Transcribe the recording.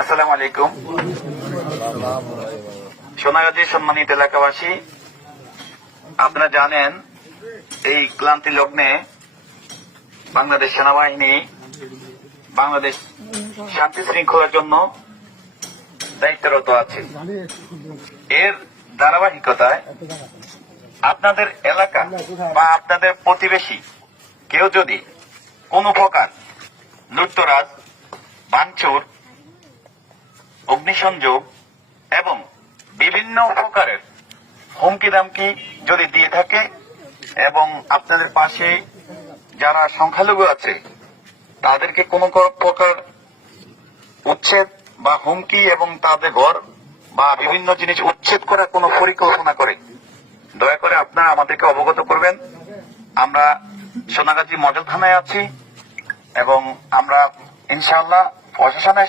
আসসালামু আলাইকুম। সোনাগাজী সম্মানিত এলাকাবাসী, আপনারা জানেন এই ক্লান্তি লগ্নে বাংলাদেশ সেনাবাহিনী বাংলাদেশ শান্তি শৃঙ্খলার জন্য দায়িত্বরত আছে। এর ধারাবাহিকতায় আপনাদের এলাকা বা আপনাদের প্রতিবেশী কেউ যদি কোনো প্রকার লুটতরাজ, ভাঙচুর, অগ্নিসংযোগ এবং বিভিন্ন প্রকারের হুমকি দামকি যদি দিয়ে থাকে এবং আপনাদের পাশে যারা সংখ্যালঘু আছে তাদেরকে কোনো প্রকার উচ্ছেদ বা হুমকি এবং তাদের ঘর বা বিভিন্ন জিনিস উচ্ছেদ করার কোনো পরিকল্পনা করে, দয়া করে আপনারা আমাদেরকে অবগত করবেন। আমরা সোনাগাজী মডেল থানায় আছি এবং আমরা ইনশাআল্লাহ প্রশাসনের